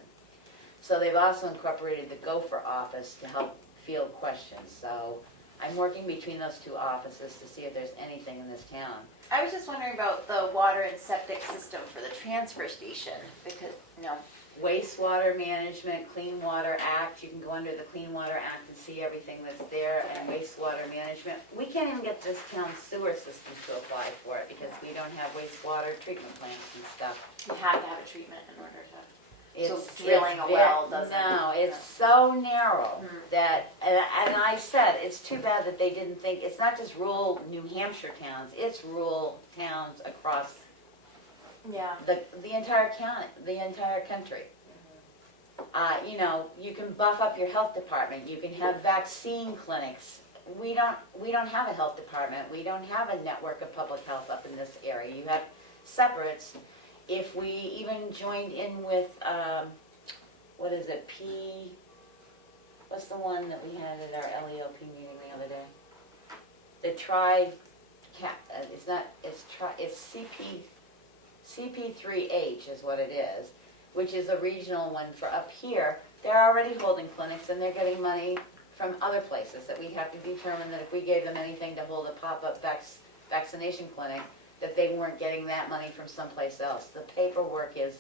So they've also incorporated the gopher office to help field questions. So I'm working between those two offices to see if there's anything in this town. I was just wondering about the water and septic system for the transfer station, because, Wastewater Management, Clean Water Act, you can go under the Clean Water Act and see everything that's there, and wastewater management. We can't even get this town's sewer system to apply for it, because we don't have wastewater treatment plants and stuff. you have to have a treatment in order to. So It's drilling a well doesn't. No, it's so narrow Mhm. that, and I said, it's too bad that they didn't think, it's not just rural New Hampshire towns, it's rural towns across Yeah. the entire county, the entire country. You can buff up your health department, you can have vaccine clinics. We don't have a health department, we don't have a network of public health up in this area. You have separates. If we even joined in with what is it, what's the one that we had at our LEOP meeting the other day? The it's CP3H is what it is, which is a regional one for up here. They're already holding clinics and they're getting money from other places that we have to determine that if we gave them anything to hold a pop-up vaccination clinic, that they weren't getting that money from someplace else. The paperwork is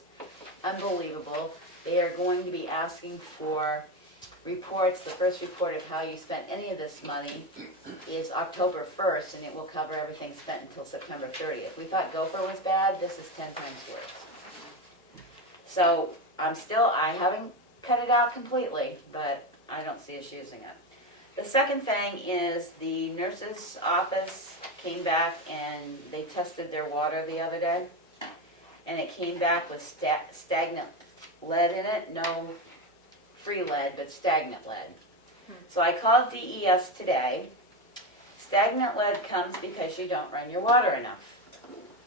unbelievable. They are going to be asking for reports. The first report of how you spent any of this money is October 1st, and it will cover everything spent until September 30th. We thought Gopher was bad. This is 10 times worse. So I haven't cut it out completely, but I don't see us using it. The second thing is the nurse's office came back and they tested their water the other day, and it came back with stagnant lead in it. No free lead, but stagnant lead. So I called DES today. Stagnant lead comes because you don't run your water enough.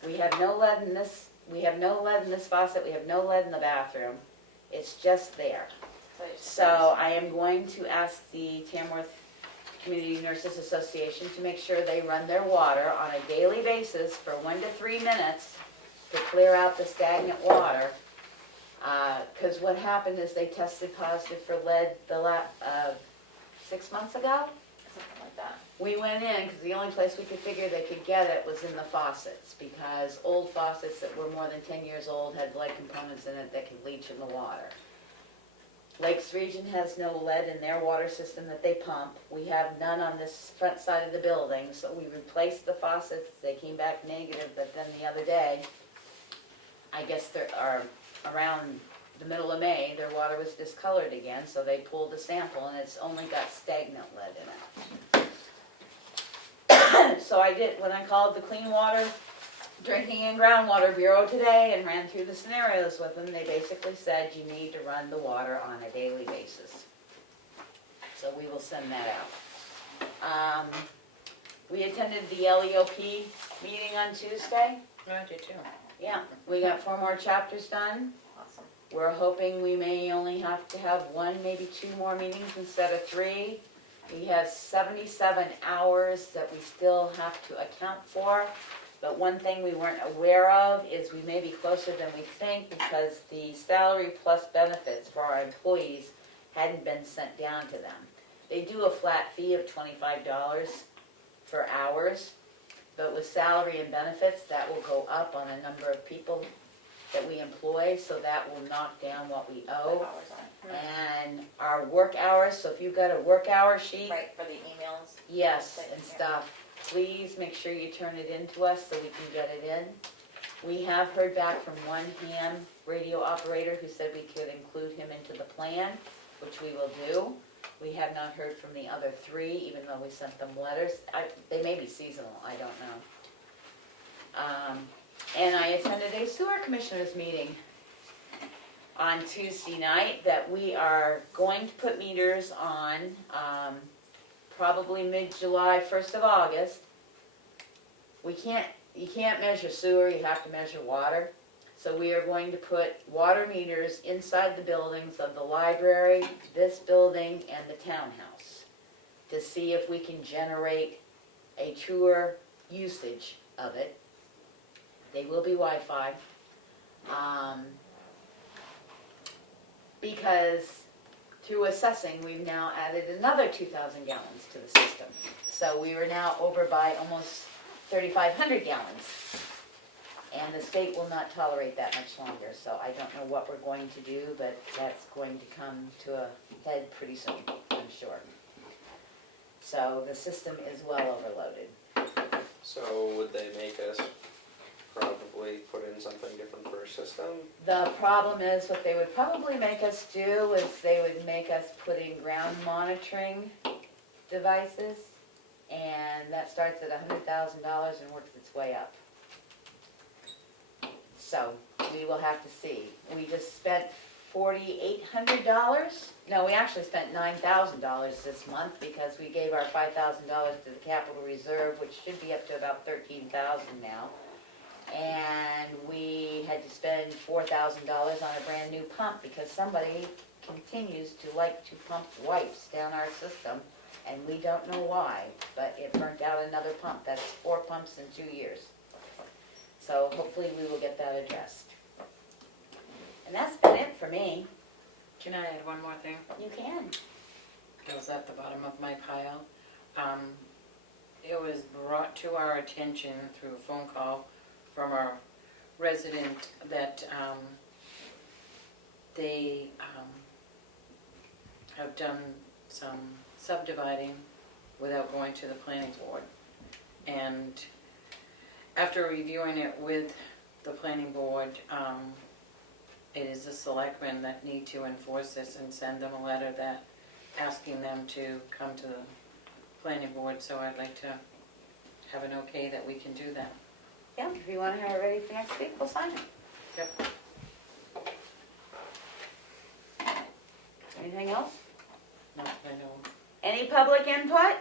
We have no lead in this. We have no lead in this faucet. We have no lead in the bathroom. It's just there. So I am going to ask the Tamworth Community Nurses Association to make sure they run their water on a daily basis for 1 to 3 minutes to clear out the stagnant water. Because what happened is they tested positive for lead 6 months ago. Something like that. We went in because the only place we could figure they could get it was in the faucets, because old faucets that were more than 10 years old had lead components in it that could leach in the water. Lakes Region has no lead in their water system that they pump. We have none on this front side of the building, so we replaced the faucets. They came back negative, but then the other day, I guess around the middle of May, their water was discolored again, so they pulled a sample and it's only got stagnant lead in it. So when I called the Clean Water Drinking and Groundwater Bureau today and ran through the scenarios with them, they basically said you need to run the water on a daily basis. So we will send that out. We attended the LEOP meeting on Tuesday. I do too. Yeah, we got 4 more chapters done. Awesome. We're hoping we may only have to have 1, maybe 2 more meetings instead of 3. We have 77 hours that we still have to account for. But one thing we weren't aware of is we may be closer than we think, because the salary plus benefits for our employees hadn't been sent down to them. They do a flat fee of $25 for hours, but with salary and benefits, that will go up on a number of people that we employ, so that will knock down what we owe. Hours on it. And our work hours, so if you've got a work hour sheet, Right, for the emails. yes, and stuff, please make sure you turn it in to us so we can get it in. We have heard back from one ham radio operator who said we could include him into the plan, which we will do. We have not heard from the other 3, even though we sent them letters. They may be seasonal, I don't know. And I attended a sewer commissioners meeting on Tuesday night that we are going to put meters on probably mid-July, 1st of August. You can't measure sewer, you have to measure water. So we are going to put water meters inside the buildings of the library, this building, and the townhouse to see if we can generate a truer usage of it. They will be Wi-Fi. Because through assessing, we've now added another 2,000 gallons to the system. So we are now over by almost 3,500 gallons. And the state will not tolerate that much longer. So I don't know what we're going to do, but that's going to come to a head pretty soon, I'm sure. So the system is well overloaded. So would they make us probably put in something different for a system? The problem is, what they would probably make us do is they would make us put in ground monitoring devices, and that starts at $100,000 and works its way up. So we will have to see. We just spent $4,800. No, we actually spent $9,000 this month because we gave our $5,000 to the capital reserve, which should be up to about $13,000 now. and we had to spend $4,000 on a brand new pump because somebody continues to like to pump wipes down our system, and we don't know why, but it burnt out another pump. That's 4 pumps in 2 years. So hopefully we will get that addressed. And that's been it for me. Can I add one more thing? You can. It was at the bottom of my pile. It was brought to our attention through a phone call from a resident that they have done some subdividing without going to the planning board. And after reviewing it with the planning board, it is the selectmen that need to enforce this and send them a letter that asking them to come to the planning board, so I'd like to have an okay that we can do that. Yeah, if you want to have it ready for next week, we'll sign it. Yep. Anything else? No, I know. Any public input?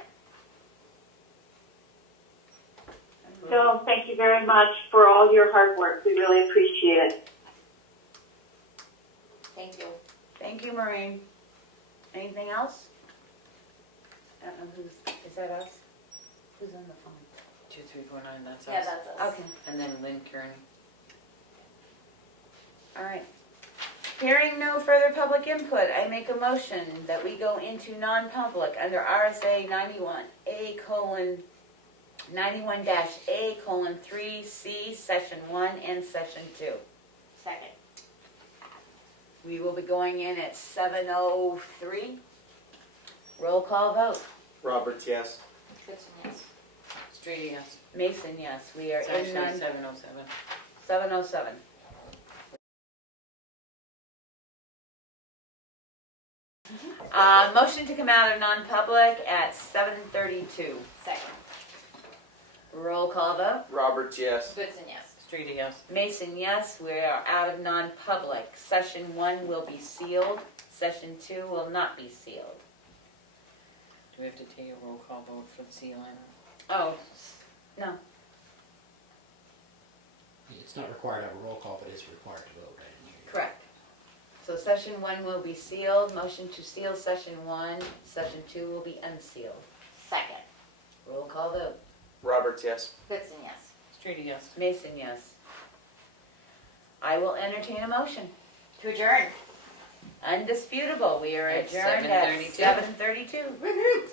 So thank you very much for all your hard work. We really appreciate it. Thank you. Thank you, Maureen. Anything else? I don't know is that us? Who's on the phone? 2349, that's us. Yeah, that's us. Okay, And then Lynn Kearney. all right. Hearing no further public input, I make a motion that we go into non-public under RSA 91A:3C, Section 1 and Section 2. Second. We will be going in at 7:03. Roll call vote. Roberts, yes. Goodson, yes. Streety, yes. Mason, yes. We are It's in actually non, 707. 7:07. Motion to come out of non-public at 7:32. Second. Roll call vote. Roberts, yes. Goodson, yes. Streety, yes. Mason, yes. We are out of non-public. Session 1 will be sealed. Session 2 will not be sealed. Do we have to take a roll call vote for the sealing? Oh, no. It's not required to have a roll call, but it's required to vote, right? Correct. So session 1 will be sealed. Motion to seal session 1. Session 2 will be unsealed. Second. Roll call vote. Roberts, yes. Goodson, yes. Streety, yes. Mason, yes. I will entertain a motion. To adjourn. Undisputable. We are At adjourned at 7:32. 7:32.